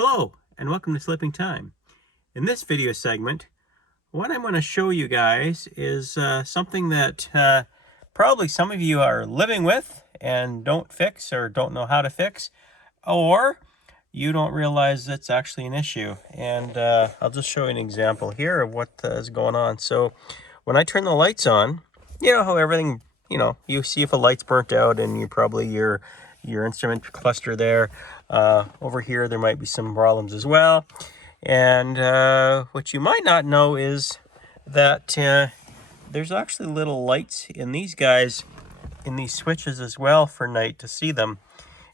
Hello and welcome to Slipping Time. In this video segment, what I'm going to show you guys is something that probably some of you are living with and don't fix or don't know how to fix, or you don't realize it's actually an issue. And I'll just show you an example here of what is going on. So when I turn the lights on, you know how everything, you see if a light's burnt out and you probably your instrument cluster there. Over here there might be some problems as well. And what you might not know is that there's actually little lights in these guys, in these switches as well for night to see them.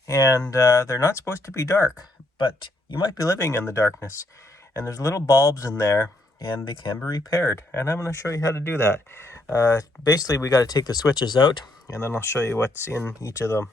And they're not supposed to be dark, but you might be living in the darkness. And there's little bulbs in there and they can be repaired. And I'm going to show you how to do that. Basically, we got to take the switches out and then I'll show you what's in each of them.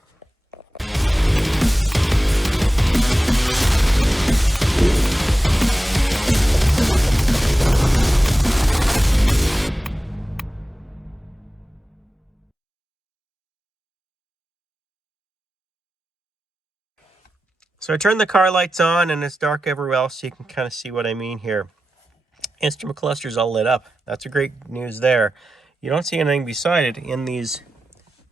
So I turned the car lights on and it's dark everywhere else, so you can kind of see what I mean here. Instrument cluster's all lit up. That's a great news there. You don't see anything beside it in these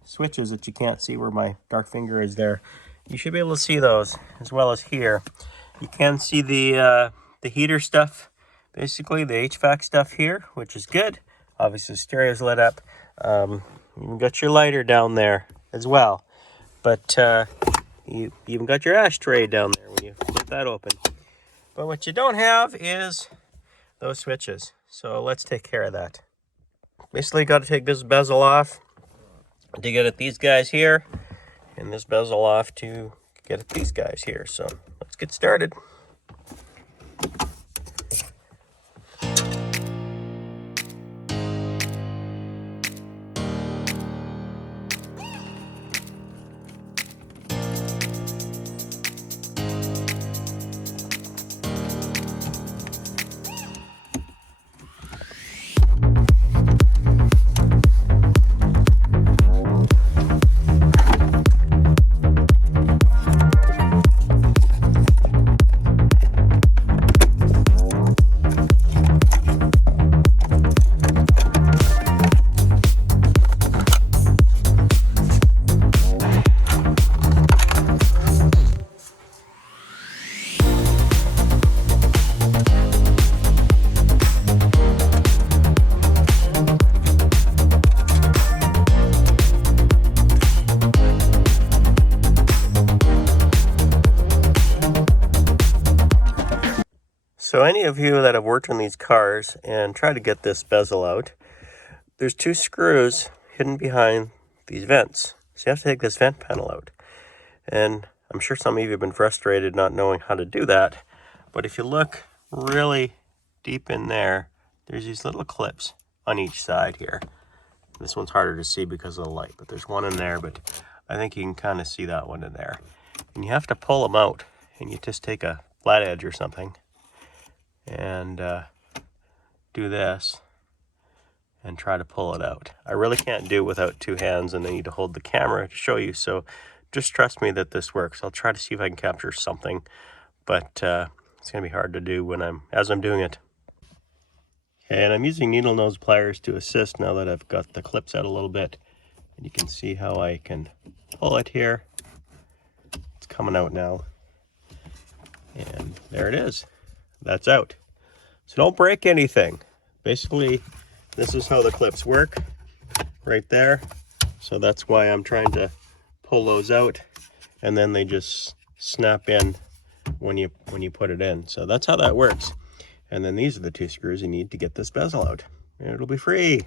switches that you can't see where my dark finger is there. You should be able to see those as well as here. You can see the heater stuff, basically the HVAC stuff here, which is good. Obviously the stereo's lit up. You've got your lighter down there as well. But you even got your ashtray down there when you flip that open. But what you don't have is those switches. So let's take care of that. Basically got to take this bezel off to get at these guys here, and this bezel off to get at these guys here. So let's get started. So any of you that have worked on these cars and try to get this bezel out, there's two screws hidden behind these vents. So you have to take this vent panel out. And I'm sure some of you have been frustrated not knowing how to do that. But if you look really deep in there, there's these little clips on each side here. This one's harder to see because of the light, but there's one in there, but I think you can kind of see that one in there. And you have to pull them out, and you just take a flat edge or something and do this and try to pull it out. I really can't do it without two hands, and I need to hold the camera to show you, so just trust me that this works. I'll try to see if I can capture something, but it's gonna be hard to do as I'm doing it. Okay, and I'm using needle nose pliers to assist now that I've got the clips out a little bit, and you can see how I can pull it here. It's coming out now, and there it is. That's out. So don't break anything. Basically, this is how the clips work right there. So that's why I'm trying to pull those out, and then they just snap in when you put it in. So that's how that works. And then these are the two screws you need to get this bezel out. And it'll be free.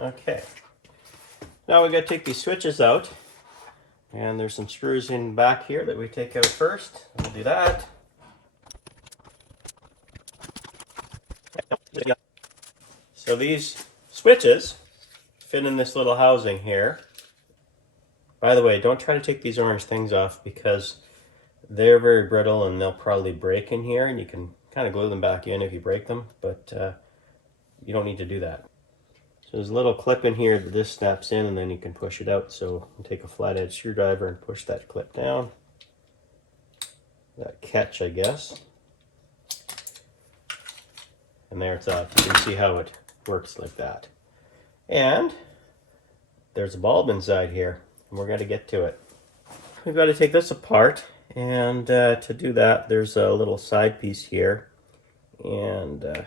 Okay, now we got to take these switches out, and there's some screws in back here that we take out first. We'll do that. So these switches fit in this little housing here. By the way, don't try to take these orange things off because they're very brittle and they'll probably break in here, and you can kind of glue them back in if you break them, but you don't need to do that. So there's a little clip in here that this snaps in, and then you can push it out. So you take a flathead screwdriver and push that clip down. That catch, I guess. And there it's off. You can see how it works like that. And there's a bulb inside here, and we're going to get to it. We've got to take this apart, and to do that, there's a little side piece here. And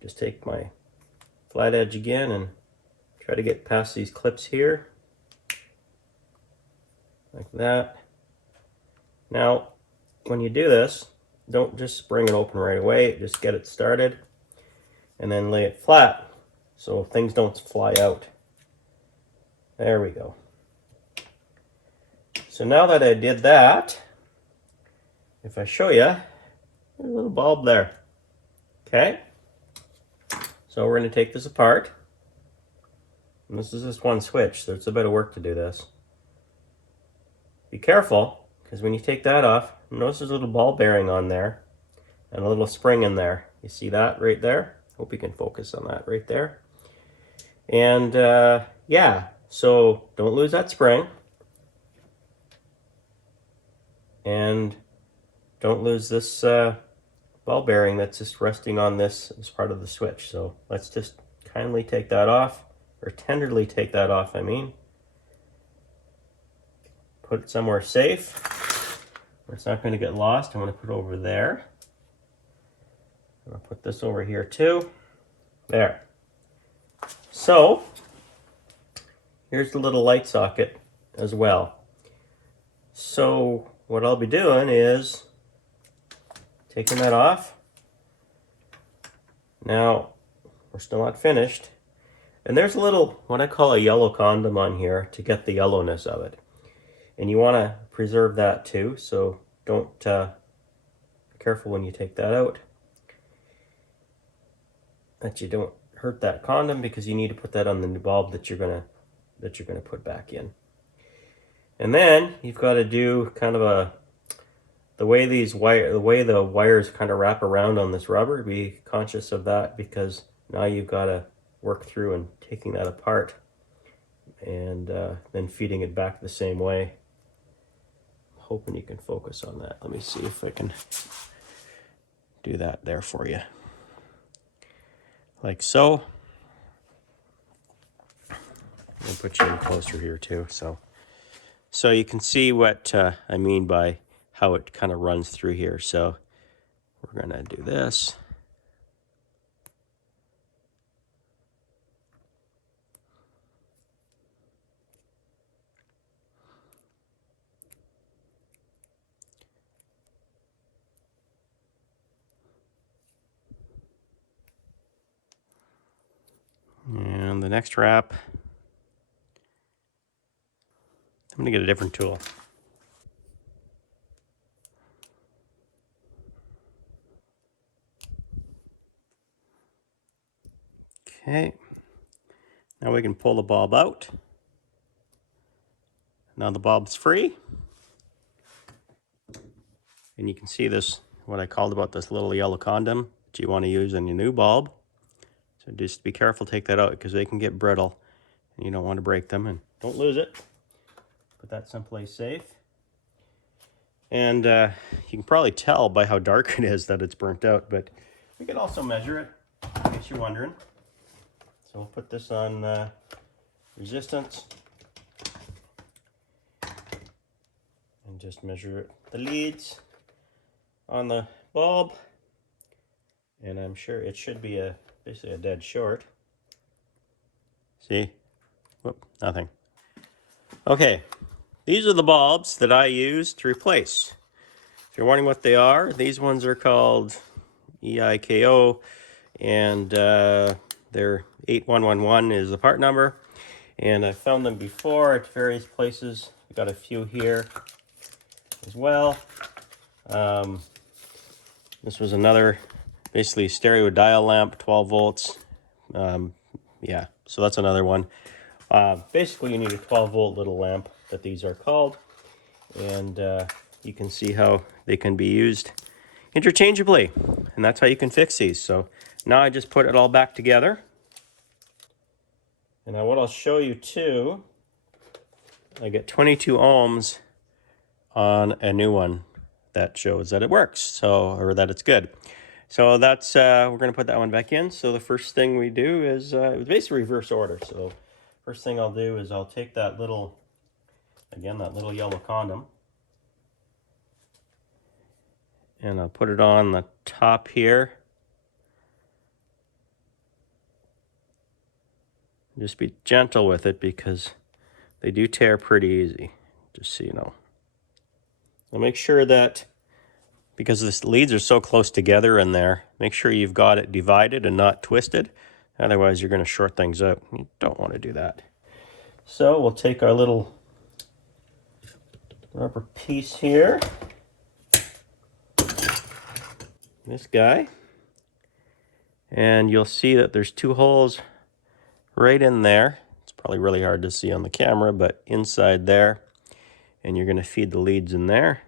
just take my flat edge again and try to get past these clips here, like that. Now, when you do this, don't just spring it open right away, just get it started, and then lay it flat so things don't fly out. There we go. So now that I did that, if I show you, there's a little bulb there. Okay? So we're going to take this apart. And this is just one switch, so it's a bit of work to do this. Be careful, because when you take that off, notice there's a little ball bearing on there and a little spring in there. You see that right there? Hope you can focus on that right there. And yeah, so don't lose that spring. And don't lose this ball bearing that's just resting on this as part of the switch. So let's just kindly take that off, or tenderly take that off, I mean. Put it somewhere safe where it's not going to get lost. I'm going to put it over there. I'm going to put this over here too. There. So here's the little light socket as well. So what I'll be doing is taking that off. Now, we're still not finished. And there's a little, what I call a yellow condom on here to get the yellowness of it. And you want to preserve that too, so don't, be careful when you take that out, that you don't hurt that condom, because you need to put that on the new bulb that you're gonna put back in. And then you've got to do kind of the way the wires kind of wrap around on this rubber. Be conscious of that, because now you've got to work through and taking that apart and then feeding it back the same way. Hoping you can focus on that. Let me see if I can do that there for you. Like so. I'll put you in closer here too. So you can see what I mean by how it kind of runs through here. So we're going to do this. And the next wrap, I'm going to get a different tool. Okay, now we can pull the bulb out. Now the bulb's free. And you can see this, what I called about this little yellow condom that you want to use in your new bulb. So just be careful, take that out, because they can get brittle and you don't want to break them, and don't lose it. Put that someplace safe. And you can probably tell by how dark it is that it's burnt out, but we can also measure it, in case you're wondering. So we'll put this on resistance and just measure the leads on the bulb, and I'm sure it should be basically a dead short. See? Whoop, nothing. Okay, these are the bulbs that I use to replace. If you're wondering what they are, these ones are called EIKO, and they're 8111 is the part number. And I found them before at various places. We've got a few here as well. This was another basically stereo dial lamp, 12 volts, Yeah, so that's another one. Basically, you need a 12-volt little lamp that these are called. And you can see how they can be used interchangeably. And that's how you can fix these. So now I just put it all back together. And now what I'll show you too, I get 22 ohms on a new one that shows that it works, so, or that it's good. So that's, we're going to put that one back in. So the first thing we do is, it's basically reverse order. So first thing I'll do is I'll take that little, again, that little yellow condom, and I'll put it on the top here. Just be gentle with it because they do tear pretty easy, just so you know. Now make sure that, because the leads are so close together in there, make sure you've got it divided and not twisted. Otherwise, you're going to short things out. You don't want to do that. So we'll take our little rubber piece here, this guy, and you'll see that there's two holes right in there. It's probably really hard to see on the camera, but inside there, and you're going to feed the leads in there.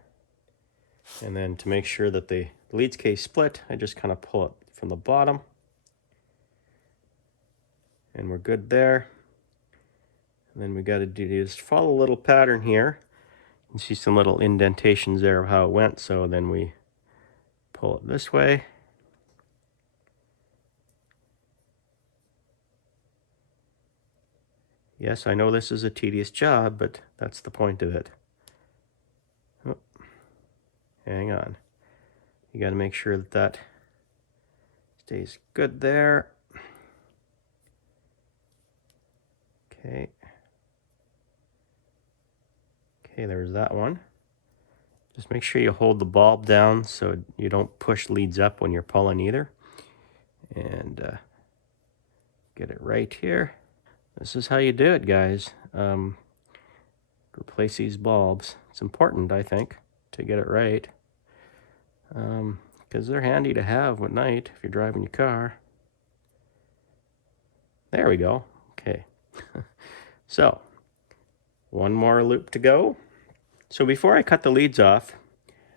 And then to make sure that the leads case split, I just kind of pull it from the bottom. And we're good there. And then we got to do just follow a little pattern here. You can see some little indentations there of how it went. So then we pull it this way. Yes, I know this is a tedious job, but that's the point of it. Oh, hang on. You got to make sure that that stays good there. Okay. Okay, there's that one. Just make sure you hold the bulb down so you don't push leads up when you're pulling either. And get it right here. This is how you do it, guys. Replace these bulbs. It's important, I think, to get it right. Because they're handy to have at night if you're driving your car. There we go. Okay. So, one more loop to go. So before I cut the leads off,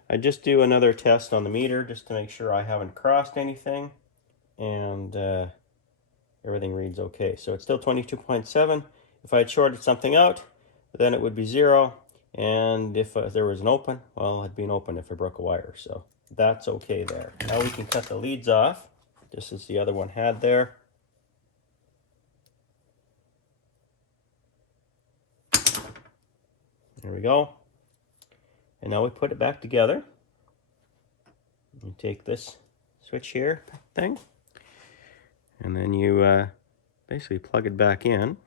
I just do another test on the meter just to make sure I haven't crossed anything. And everything reads okay. So it's still 22.7. If I had shorted something out, then it would be 0. And if there was an open, well, it'd be an open if I broke a wire. So that's okay there. Now we can cut the leads off, just as the other one had there. There we go. And now we put it back together. You take this switch here thing, and then you basically plug it back in.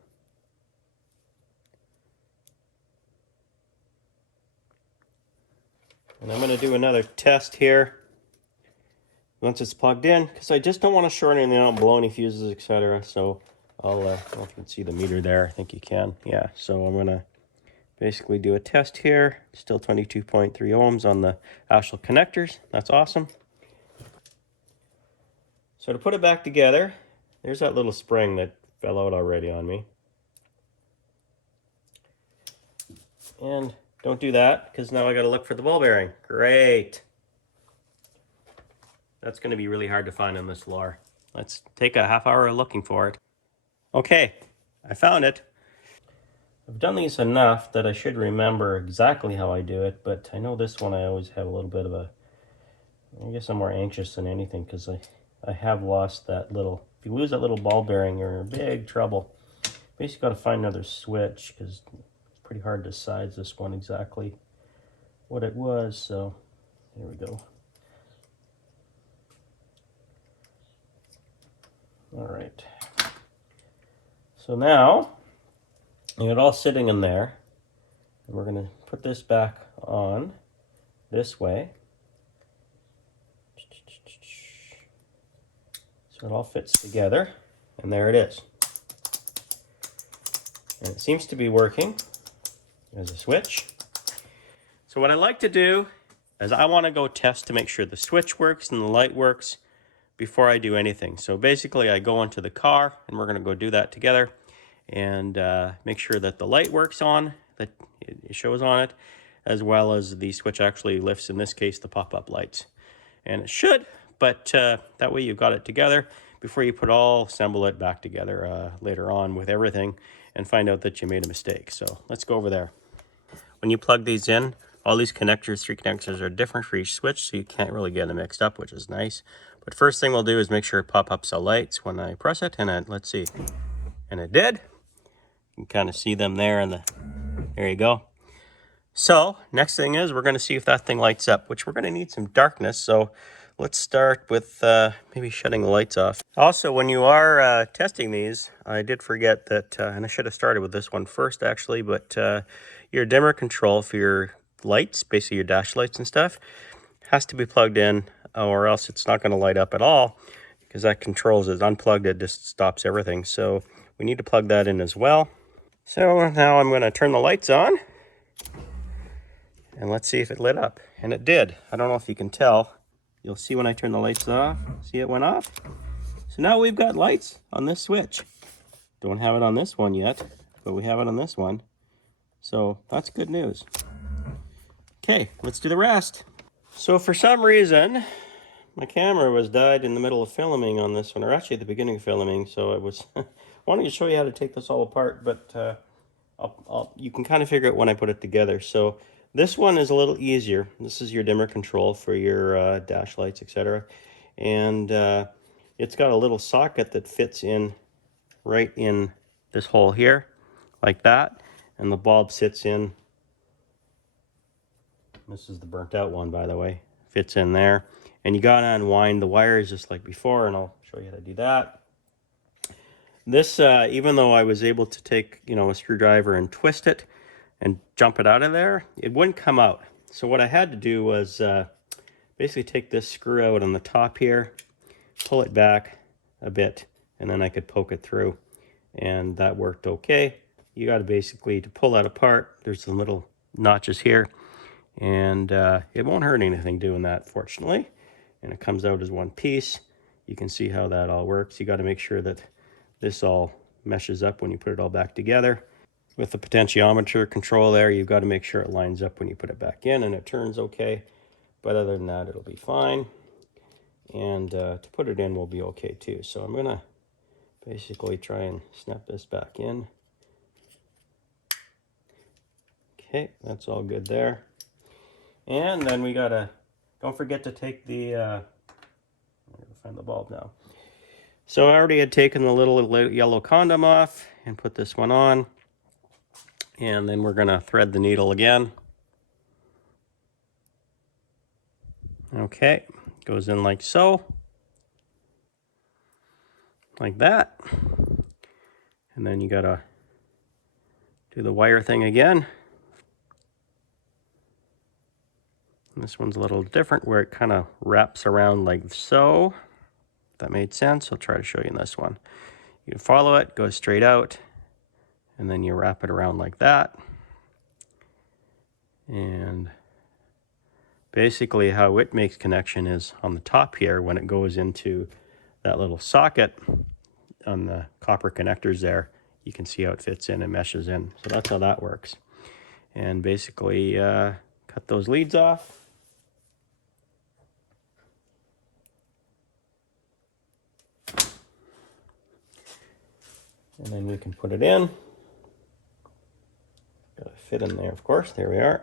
And I'm going to do another test here once it's plugged in, because I just don't want to short anything out, blow any fuses, etc. So I'll, I don't know if you can see the meter there. I think you can. Yeah, so I'm going to basically do a test here. Still 22.3 ohms on the actual connectors. That's awesome. So to put it back together, there's that little spring that fell out already on me. And don't do that, because now I got to look for the ball bearing. Great. That's going to be really hard to find on this floor. Let's take a half hour looking for it. Okay, I found it. I've done these enough that I should remember exactly how I do it, but I know this one I always have a little bit of a, I guess I'm more anxious than anything, because I have lost that little, if you lose that little ball bearing, you're in big trouble. Basically got to find another switch, because it's pretty hard to size this one exactly what it was, so there we go. All right. So now, you got it all sitting in there, and we're going to put this back on this way. So it all fits together, and there it is. And it seems to be working. There's a switch. So what I like to do is I want to go test to make sure the switch works and the light works before I do anything. So basically I go into the car, and we're going to go do that together, and make sure that the light works on, that it shows on it, as well as the switch actually lifts, in this case, the pop-up lights. And it should, but that way you've got it together before you assemble it back together later on with everything and find out that you made a mistake. So let's go over there. When you plug these in, all these connectors, 3 connectors, are different for each switch, so you can't really get them mixed up, which is nice. But first thing we'll do is make sure it pop-ups the lights when I press it, and let's see. And it did. You can kind of see them there, and there you go. So next thing is we're going to see if that thing lights up, which we're going to need some darkness. So let's start with maybe shutting the lights off. Also, when you are testing these, I did forget that, and I should have started with this one first actually, but your dimmer control for your lights, basically your dash lights and stuff, has to be plugged in, or else it's not going to light up at all, because that controls it. Unplugged, it just stops everything. So we need to plug that in as well. So now I'm going to turn the lights on, and let's see if it lit up. And it did. I don't know if you can tell. You'll see when I turn the lights off. See, it went off. So now we've got lights on this switch. Don't have it on this one yet, but we have it on this one. So that's good news. Okay, let's do the rest. So for some reason, my camera was died in the middle of filming on this one, or actually at the beginning of filming. So I was wanting to show you how to take this all apart, but you can kind of figure it when I put it together. So this one is a little easier. This is your dimmer control for your dash lights, etc. And it's got a little socket that fits in right in this hole here, like that. And the bulb sits in. This is the burnt out one, by the way. Fits in there. And you gotta unwind the wires just like before, and I'll show you how to do that. This, even though I was able to take, a screwdriver and twist it and jump it out of there, it wouldn't come out. So what I had to do was basically take this screw out on the top here, pull it back a bit, and then I could poke it through. And that worked okay. You got to basically, to pull that apart, there's some little notches here, and it won't hurt anything doing that, fortunately. And it comes out as one piece. You can see how that all works. You got to make sure that this all meshes up when you put it all back together. With the potentiometer control there, you've got to make sure it lines up when you put it back in and it turns okay. But other than that, it'll be fine. And to put it in will be okay too. So I'm gonna basically try and snap this back in. Okay, that's all good there. And then we gotta, don't forget to take the, I'm gonna find the bulb now. So I already had taken the little yellow condom off and put this one on. And then we're gonna thread the needle again. Okay, goes in like so. Like that. And then you gotta do the wire thing again. And this one's a little different, where it kind of wraps around like so. If that made sense, I'll try to show you in this one. You can follow it, goes straight out, and then you wrap it around like that. And basically how it makes connection is on the top here, when it goes into that little socket on the copper connectors there, you can see how it fits in and meshes in. So that's how that works. And basically cut those leads off. And then we can put it in. Got to fit in there, of course. There we are.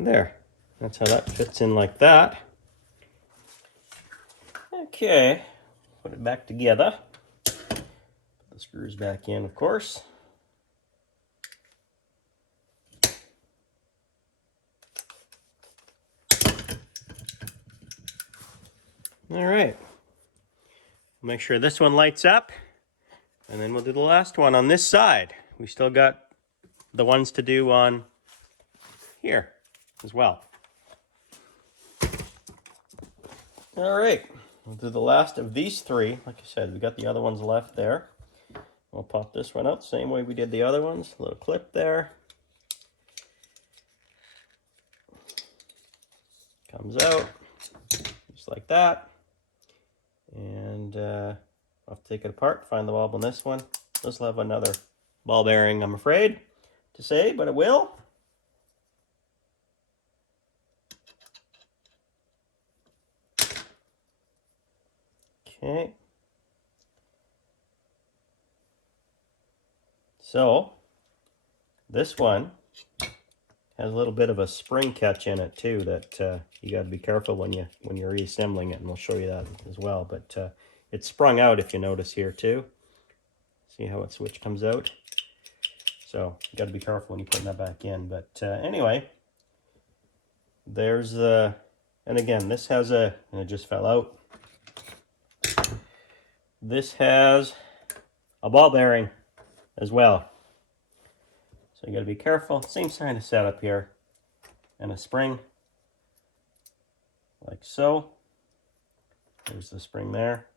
There. That's how that fits in, like that. Okay. Put it back together. Put the screws back in, of course. All right. Make sure this one lights up, and then we'll do the last one on this side. We still got the ones to do on here as well. All right, we'll do the last of these 3. Like I said, we got the other ones left there. We'll pop this one out, same way we did the other ones. A little clip there. Comes out. just like that. And I'll have to take it apart, find the bulb on this one. This will have another ball bearing, I'm afraid to say, but it will. Okay. So this one has a little bit of a spring catch in it too that you got to be careful when you're reassembling it, and we'll show you that as well. But it's sprung out, if you notice here too. See how its switch comes out? So you got to be careful when you're putting that back in. But anyway, there's and again, this has and it just fell out. This has a ball bearing as well. So you got to be careful. Same kind of setup here. And a spring, like so. There's the spring there.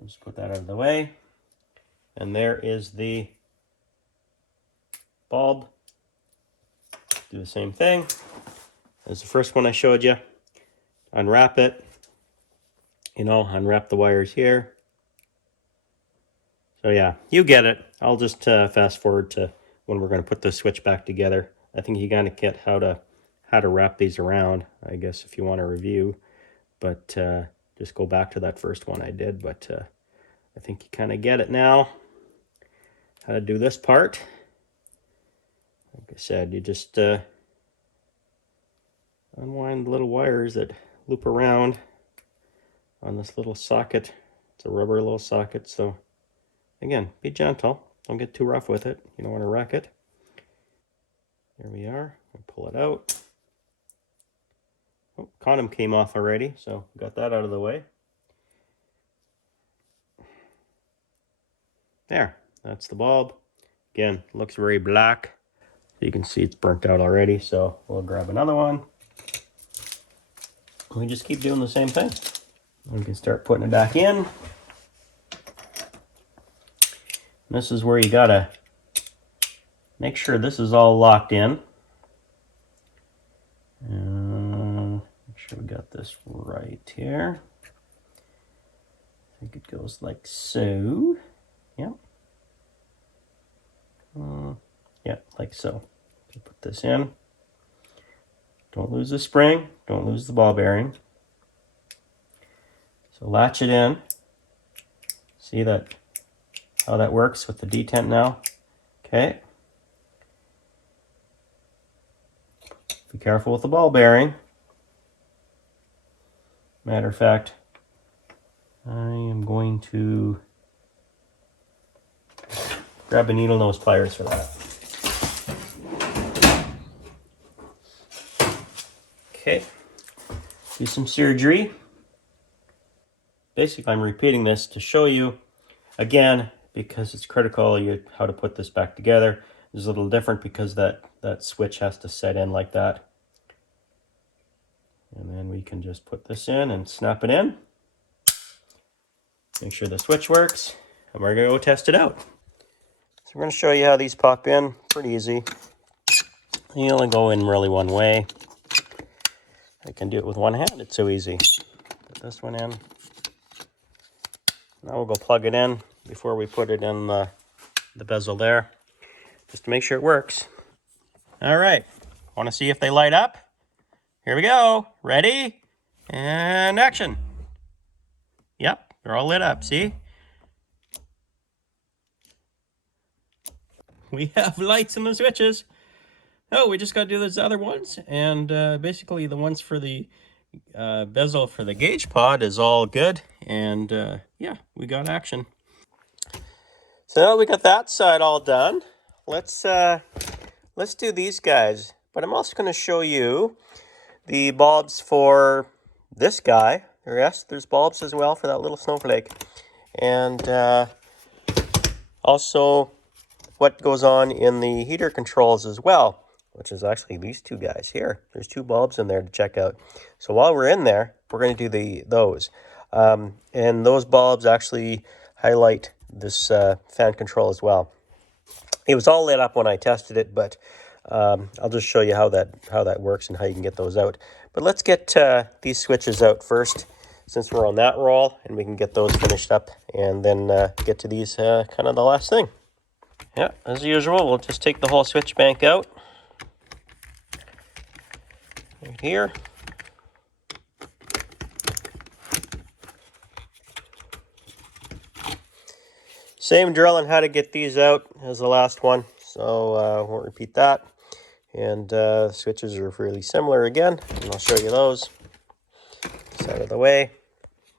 I'll just put that out of the way. And there is the bulb. Do the same thing as the first one I showed you. Unwrap it. Unwrap the wires here. So yeah, you get it. I'll just fast forward to when we're going to put the switch back together. I think you kind of get how to wrap these around, I guess, if you want to review. But just go back to that first one I did. But I think you kind of get it now, how to do this part. Like I said, you just unwind the little wires that loop around on this little socket. It's a rubber little socket, so again, be gentle. Don't get too rough with it. You don't want to wreck it. There we are. We'll pull it out. Oh, condom came off already, so got that out of the way. There, that's the bulb. Again, looks very black. You can see it's burnt out already, so we'll grab another one. We just keep doing the same thing. We can start putting it back in. This is where you gotta make sure this is all locked in. Make sure we got this right here. I think it goes like so. Yep. Yeah, like so. Put this in. Don't lose the spring. Don't lose the ball bearing. So latch it in. See that how that works with the detent now? Okay. Be careful with the ball bearing. Matter of fact, I am going to grab a needle nose pliers for that. Okay, do some surgery. Basically, I'm repeating this to show you, again, because it's critical how to put this back together. It's a little different because that switch has to set in like that. And then we can just put this in and snap it in. Make sure the switch works, and we're going to go test it out. So we're going to show you how these pop in. Pretty easy. You only go in really one way. I can do it with one hand. It's so easy. Put this one in. Now we'll go plug it in before we put it in the bezel there, just to make sure it works. All right. Want to see if they light up? Here we go. Ready? And action. Yep, they're all lit up. See? We have lights in the switches. Oh, we just got to do those other ones. And basically the ones for the bezel for the gauge pod is all good. And yeah, we got action. So now we got that side all done. Let's do these guys. But I'm also going to show you the bulbs for this guy. Yes, there's bulbs as well for that little snowflake. And also what goes on in the heater controls as well, which is actually these two guys here. There's two bulbs in there to check out. So while we're in there, we're going to do those. And those bulbs actually highlight this fan control as well. It was all lit up when I tested it, but I'll just show you how that works and how you can get those out. But let's get these switches out first, since we're on that roll, and we can get those finished up, and then get to these kind of the last thing. Yeah, as usual, we'll just take the whole switch bank out right here. Same drill on how to get these out as the last one, so won't repeat that. And switches are fairly similar again, and I'll show you those. This out of the way.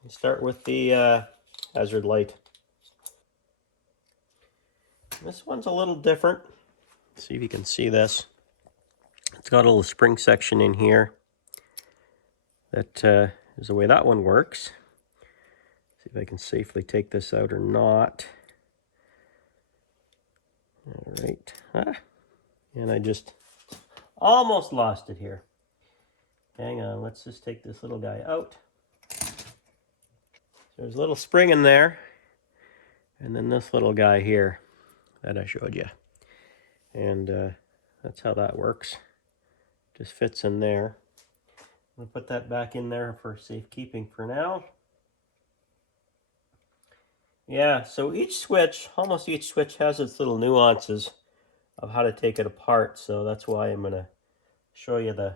We start with the hazard light. This one's a little different. Let's see if you can see this. It's got a little spring section in here. That is the way that one works. See if I can safely take this out or not. All right. And I just almost lost it here. Hang on, let's just take this little guy out. There's a little spring in there, and then this little guy here that I showed you. And that's how that works. Just fits in there. I'll put that back in there for safekeeping for now. Yeah, so each switch, almost each switch has its little nuances of how to take it apart. So that's why I'm going to show you the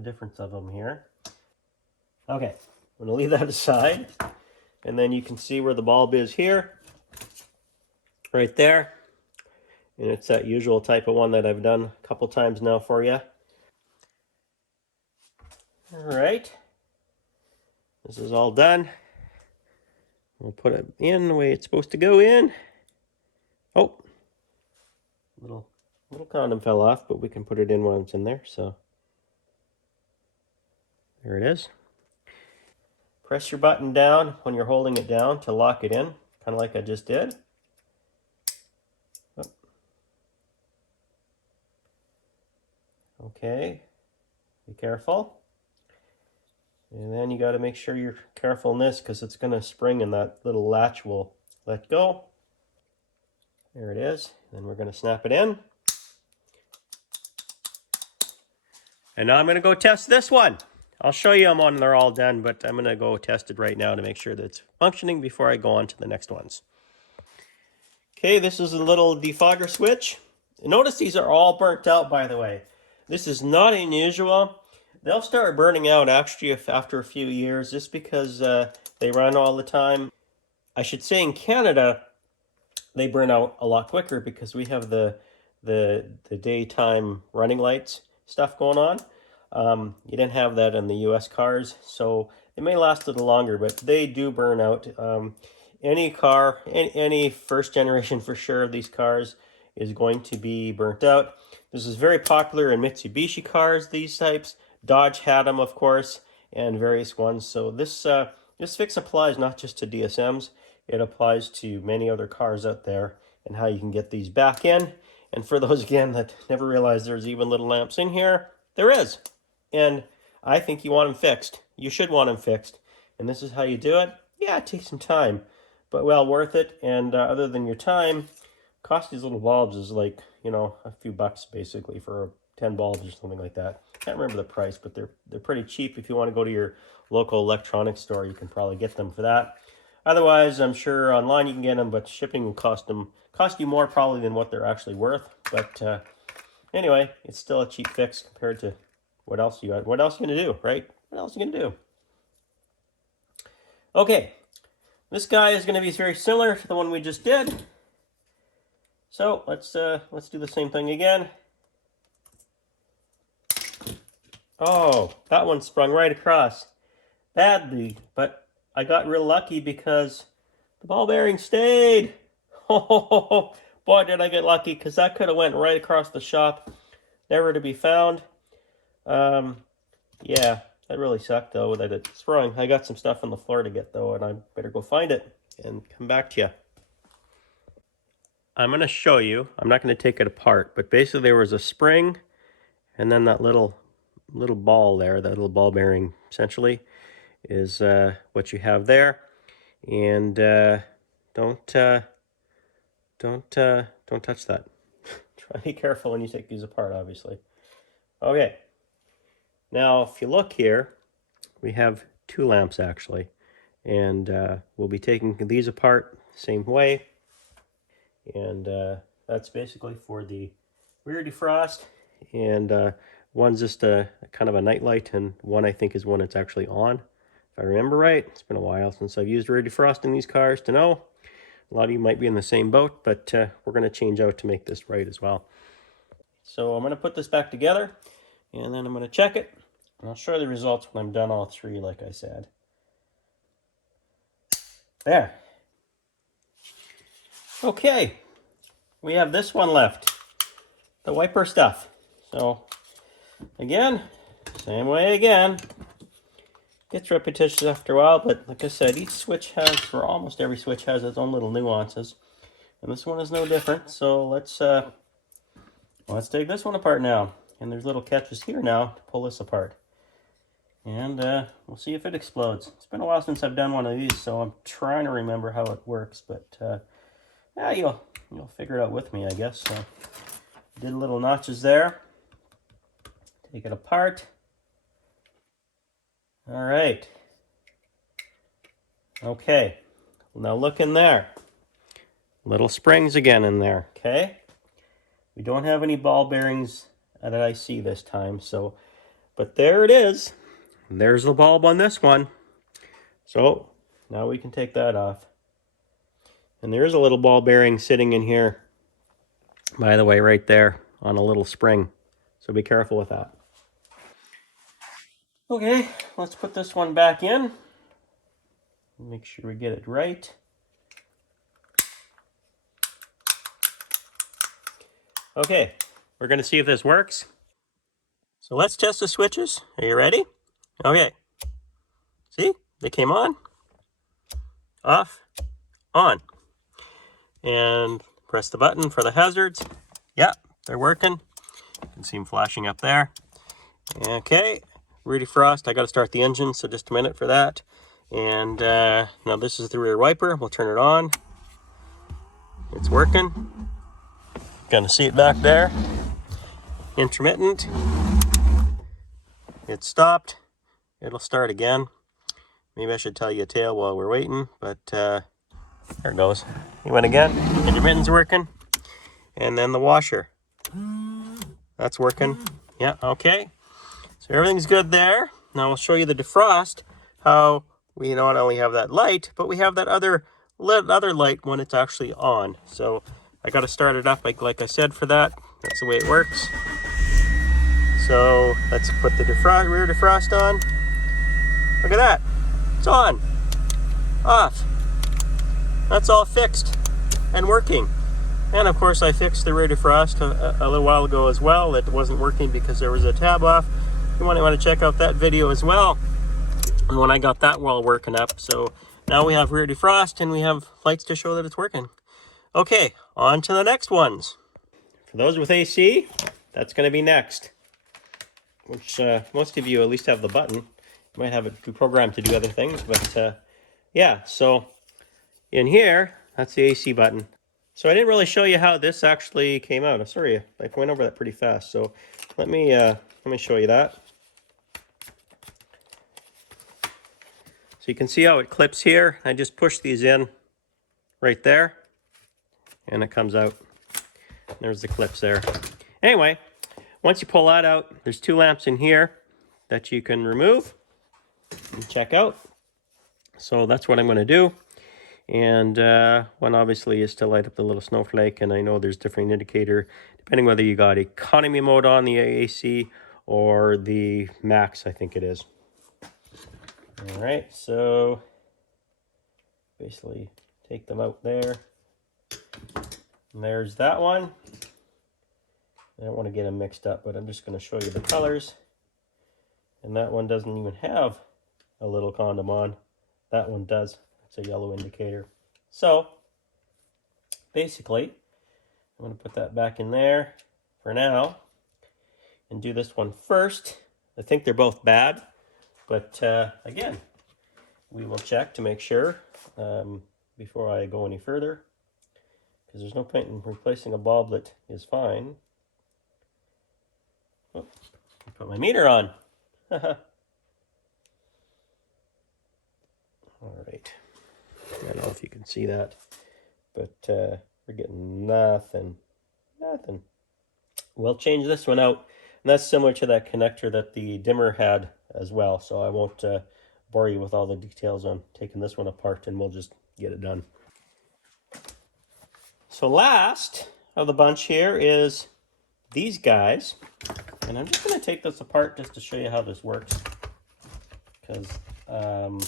difference of them here. Okay, I'm going to leave that aside. And then you can see where the bulb is here. Right there. And it's that usual type of one that I've done a couple times now for you. All right. This is all done. We'll put it in the way it's supposed to go in. Oh, little condom fell off, but we can put it in while it's in there. So there it is. Press your button down when you're holding it down to lock it in, kind of like I just did. Oh. Okay, be careful. And then you got to make sure you're careful in this because it's going to spring and that little latch will let go. There it is. Then we're going to snap it in. And now I'm going to go test this one. I'll show you them when they're all done, but I'm going to go test it right now to make sure that it's functioning before I go on to the next ones. Okay, this is a little defogger switch. Notice these are all burnt out, by the way. This is not unusual. They'll start burning out actually after a few years just because they run all the time. I should say in Canada, they burn out a lot quicker because we have the daytime running lights stuff going on. You didn't have that in the US cars, so they may last a little longer, but they do burn out. Any car, any first generation for sure of these cars is going to be burnt out. This is very popular in Mitsubishi cars, these types. Dodge had them, of course, and various ones. So this fix applies not just to DSMs, it applies to many other cars out there and how you can get these back in. And for those, again, that never realized there's even little lamps in here, there is. And I think you want them fixed. You should want them fixed. And this is how you do it. Yeah, it takes some time, but well worth it. And other than your time, cost these little bulbs is like, you know, a few bucks basically for 10 bulbs or something like that. Can't remember the price, but they're pretty cheap. If you want to go to your local electronics store, you can probably get them for that. Otherwise, I'm sure online you can get them, but shipping will cost you more probably than what they're actually worth. But anyway, it's still a cheap fix compared to what else you got. What else are you gonna do, right? What else are you gonna do? Okay, this guy is gonna be very similar to the one we just did. So let's do the same thing again. Oh, that one sprung right across. Badly, but I got real lucky because the ball bearing stayed. Oh, boy, did I get lucky because that could have went right across the shop, never to be found. Yeah, that really sucked though that it sprung. I got some stuff on the floor to get though, and I better go find it and come back to you. I'm going to show you. I'm not going to take it apart, but basically there was a spring and then that little ball there, that little ball bearing essentially is what you have there. And don't touch that. Try to be careful when you take these apart, obviously. Okay. Now, if you look here, we have two lamps actually, and we'll be taking these apart the same way, and that's basically for the rear defrost, and one's just a kind of a night light, and one I think is one that's actually on. If I remember right, it's been a while since I've used rear defrost in these cars to know. A lot of you might be in the same boat, but we're going to change out to make this right as well. So I'm going to put this back together, and then I'm going to check it, and I'll show you the results when I'm done all three, like I said. There. Okay, we have this one left, the wiper stuff. So again, same way again. Gets repetitious after a while, but like I said, each switch has, or almost every switch has its own little nuances. And this one is no different. So let's take this one apart now. And there's little catches here now to pull this apart. And we'll see if it explodes. It's been a while since I've done one of these, so I'm trying to remember how it works. But yeah, you'll figure it out with me, I guess. So did little notches there. Take it apart. All right. Okay. Now look in there. Little springs again in there, okay? We don't have any ball bearings that I see this time, so, but there it is. There's the bulb on this one. So now we can take that off. And there's a little ball bearing sitting in here, by the way, right there on a little spring. So be careful with that. Okay, let's put this one back in. Make sure we get it right. Okay, we're going to see if this works. So let's test the switches. Are you ready? Okay. See? They came on, off, on. And press the button for the hazards. Yeah, they're working. You can see them flashing up there. Okay, rear defrost. I got to start the engine, so just a minute for that. And now this is the rear wiper. We'll turn it on. It's working. Gonna see it back there. Intermittent. It stopped. It'll start again. Maybe I should tell you a tale while we're waiting, but there it goes. It went again. Intermittent's working. And then the washer. That's working. Yeah, okay. So everything's good there. Now I'll show you the defrost, how we not only have that light, but we have that other light when it's actually on. So I got to start it up like I said for that. That's the way it works. So let's put the rear defrost on. Look at that. It's on. Off. That's all fixed and working. And of course I fixed the rear defrost a little while ago as well. It wasn't working because there was a tab off. You want to check out that video as well. And when I got that well working up. So now we have rear defrost and we have lights to show that it's working. Okay, on to the next ones. For those with AC, that's going to be next. Which most of you at least have the button. You might have it programmed to do other things, but yeah, so in here, that's the AC button. So I didn't really show you how this actually came out. I'm sorry, I went over that pretty fast. So let me show you that. So you can see how it clips here. I just push these in right there, and it comes out. There's the clips there. Anyway, once you pull that out, there's two lamps in here that you can remove and check out. So that's what I'm going to do. And one obviously is to light up the little snowflake, and I know there's different indicator depending whether you got economy mode on the AC or the max, I think it is. All right, so basically take them out there. And there's that one. I don't want to get them mixed up, but I'm just going to show you the colors. And that one doesn't even have a little condom on. That one does. It's a yellow indicator. So basically, I'm going to put that back in there for now and do this one first. I think they're both bad, but again, we will check to make sure before I go any further, because there's no point in replacing a bulb that is fine. Oh, put my meter on. All right. I don't know if you can see that, but we're getting nothing. Nothing. We'll change this one out. And that's similar to that connector that the dimmer had as well. So I won't bore you with all the details on taking this one apart, and we'll just get it done. So last of the bunch here is these guys. And I'm just going to take this apart just to show you how this works. Because now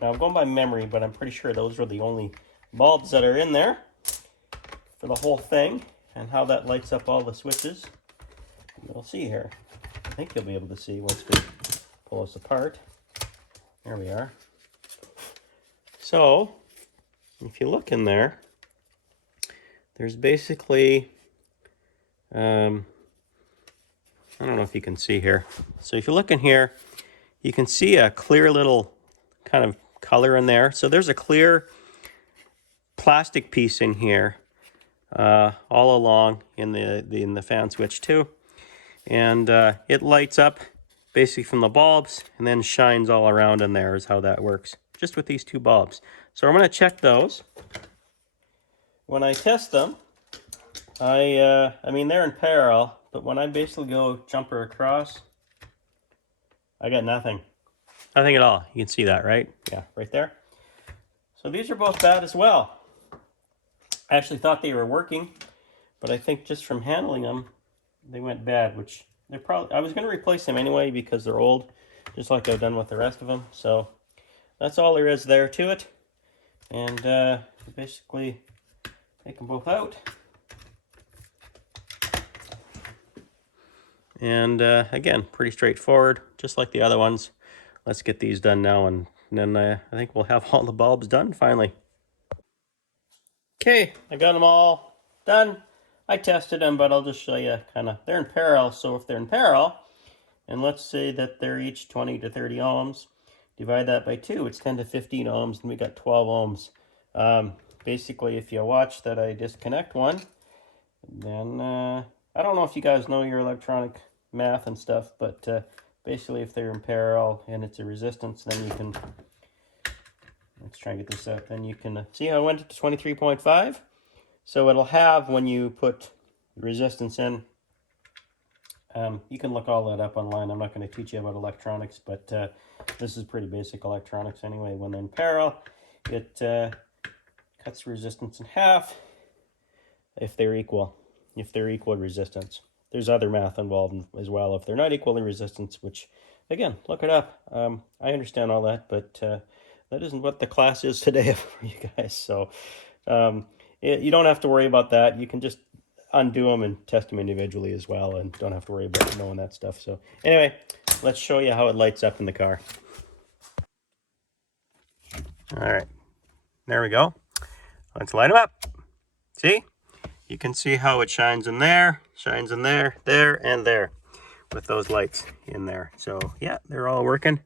I'm going by memory, but I'm pretty sure those are the only bulbs that are in there for the whole thing, and how that lights up all the switches. We'll see here. I think you'll be able to see once we pull this apart. There we are. So if you look in there, there's basically I don't know if you can see here. So if you look in here, you can see a clear little kind of color in there. So there's a clear plastic piece in here all along in the fan switch too, and it lights up basically from the bulbs and then shines all around in there is how that works, just with these two bulbs. So I'm going to check those. When I test them, I mean they're in parallel, but when I basically go jumper across, I got nothing. Nothing at all. You can see that, right? Yeah, right there. So these are both bad as well. I actually thought they were working, but I think just from handling them, they went bad, which they're probably, I was going to replace them anyway because they're old, just like I've done with the rest of them. So that's all there is there to it. And basically take them both out. And again, pretty straightforward, just like the other ones. Let's get these done now, and then I think we'll have all the bulbs done finally. Okay, I got them all done. I tested them, but I'll just show you kind of, they're in parallel. So if they're in parallel, and let's say that they're each 20 to 30 ohms, divide that by 2, it's 10 to 15 ohms, and we got 12 ohms. Basically, if you watch that I disconnect one, then I don't know if you guys know your electronic math and stuff, but basically if they're in parallel and it's a resistance, then you can, let's try and get this out, then you can see how I went to 23.5. So it'll have, when you put resistance in, you can look all that up online. I'm not going to teach you about electronics, but this is pretty basic electronics anyway. When they're in parallel, it cuts resistance in half if they're equal. If they're equal resistance. There's other math involved as well if they're not equal in resistance, which, again, look it up. I understand all that, but that isn't what the class is today for you guys. So you don't have to worry about that. You can just undo them and test them individually as well, and don't have to worry about knowing that stuff. So anyway, let's show you how it lights up in the car. All right, there we go. Let's light them up. See? You can see how it shines in there, there, and there with those lights in there. So yeah, they're all working.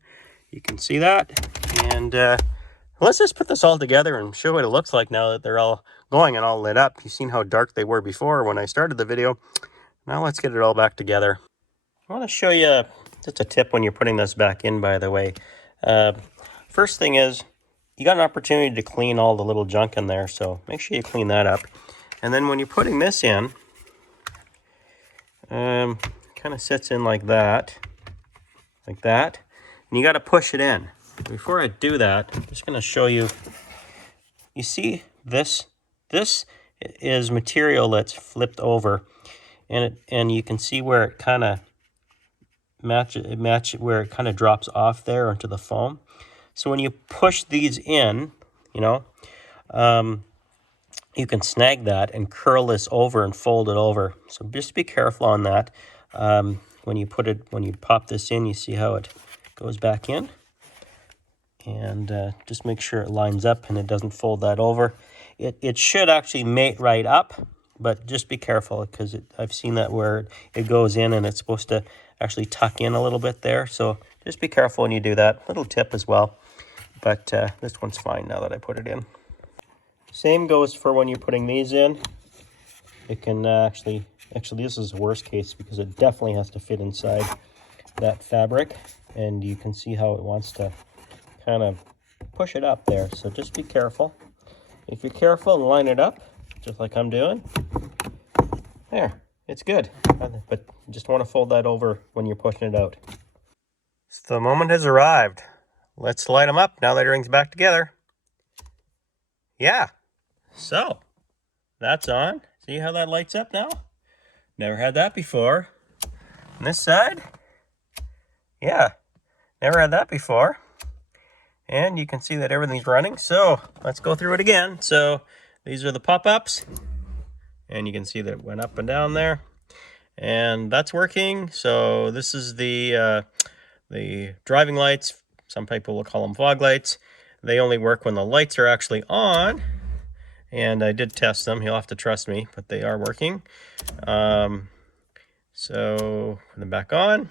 You can see that. And let's just put this all together and show what it looks like now that they're all going and all lit up. You've seen how dark they were before when I started the video. Now let's get it all back together. I want to show you just a tip when you're putting this back in, by the way. First thing is, you got an opportunity to clean all the little junk in there, so make sure you clean that up. And then when you're putting this in, kind of sits in like that, and you got to push it in. Before I do that, I'm just going to show you. You see this? This is material that's flipped over, and you can see where it kind of where it kind of drops off there onto the foam. So when you push these in, you know. You can snag that and curl this over and fold it over. So just be careful on that. When you pop this in, you see how it goes back in. And just make sure it lines up and it doesn't fold that over. It should actually mate right up, but just be careful because I've seen that where it goes in and it's supposed to actually tuck in a little bit there. So just be careful when you do that. Little tip as well. But this one's fine now that I put it in. Same goes for when you're putting these in. It can actually this is the worst case because it definitely has to fit inside. that fabric, and you can see how it wants to kind of push it up there. So just be careful. If you're careful and line it up, just like I'm doing, there, it's good. But you just want to fold that over when you're pushing it out. So the moment has arrived. Let's light them up now that everything's back together. Yeah, so that's on. See how that lights up now? Never had that before. On this side, yeah, never had that before. And you can see that everything's running. So let's go through it again. So these are the pop-ups, and you can see that it went up and down there, and that's working. So this is the driving lights. Some people will call them fog lights. They only work when the lights are actually on, and I did test them. You'll have to trust me, but they are working. So put them back on.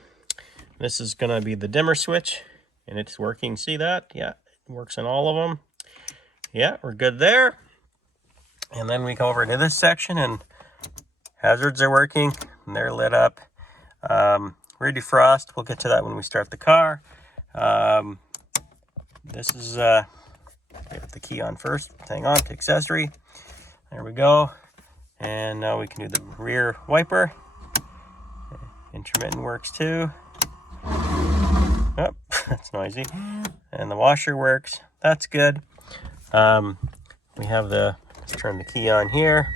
This is going to be the dimmer switch, and it's working. See that? Yeah, it works in all of them. Yeah, we're good there. And then we go over to this section, and hazards are working, and they're lit up. Rear defrost, we'll get to that when we start the car. This is, get the key on first. Hang on to accessory. There we go. And now we can do the rear wiper. Intermittent works too. Oh, that's noisy. And the washer works. That's good. We have let's turn the key on here.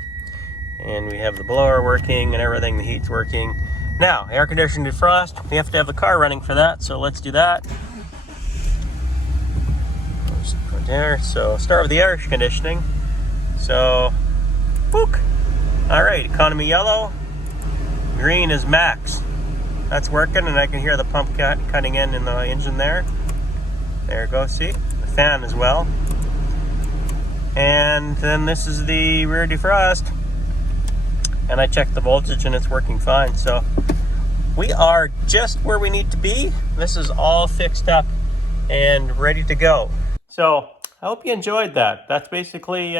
And we have the blower working and everything. The heat's working. Now, air conditioning defrost. We have to have the car running for that, so let's do that. There. So start with the air conditioning. So, book. All right, economy yellow. Green is max. That's working, and I can hear the pump cutting in the engine there. There it goes, see? The fan as well. And then this is the rear defrost. And I checked the voltage and it's working fine. So we are just where we need to be. This is all fixed up and ready to go. So I hope you enjoyed that. That's basically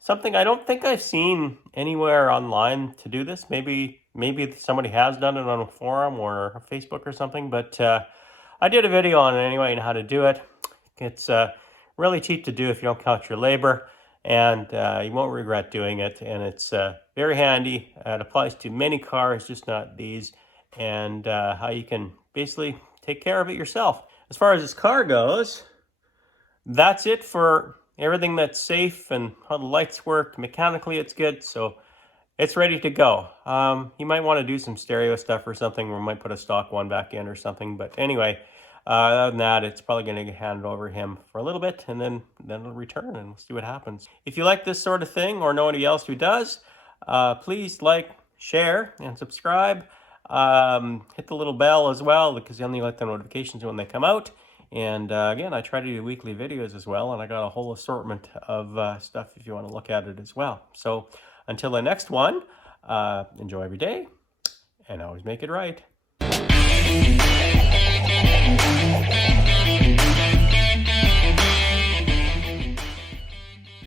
something I don't think I've seen anywhere online to do this. Maybe somebody has done it on a forum or Facebook or something, but I did a video on it anyway and how to do it. It's really cheap to do if you don't count your labor, and you won't regret doing it. And it's very handy. It applies to many cars, just not these, and how you can basically take care of it yourself. As far as this car goes, that's it for everything that's safe and how the lights work. Mechanically, it's good, so it's ready to go. You might want to do some stereo stuff or something, or we might put a stock one back in or something. But anyway, other than that, it's probably going to get handed over to him for a little bit, and then it'll return, and we'll see what happens. If you like this sort of thing, or know anybody else who does, please like, share, and subscribe. Hit the little bell as well, because you only get the notifications when they come out. And again, I try to do weekly videos as well, and I got a whole assortment of stuff if you want to look at it as well. So until the next one, enjoy every day, and always make it right.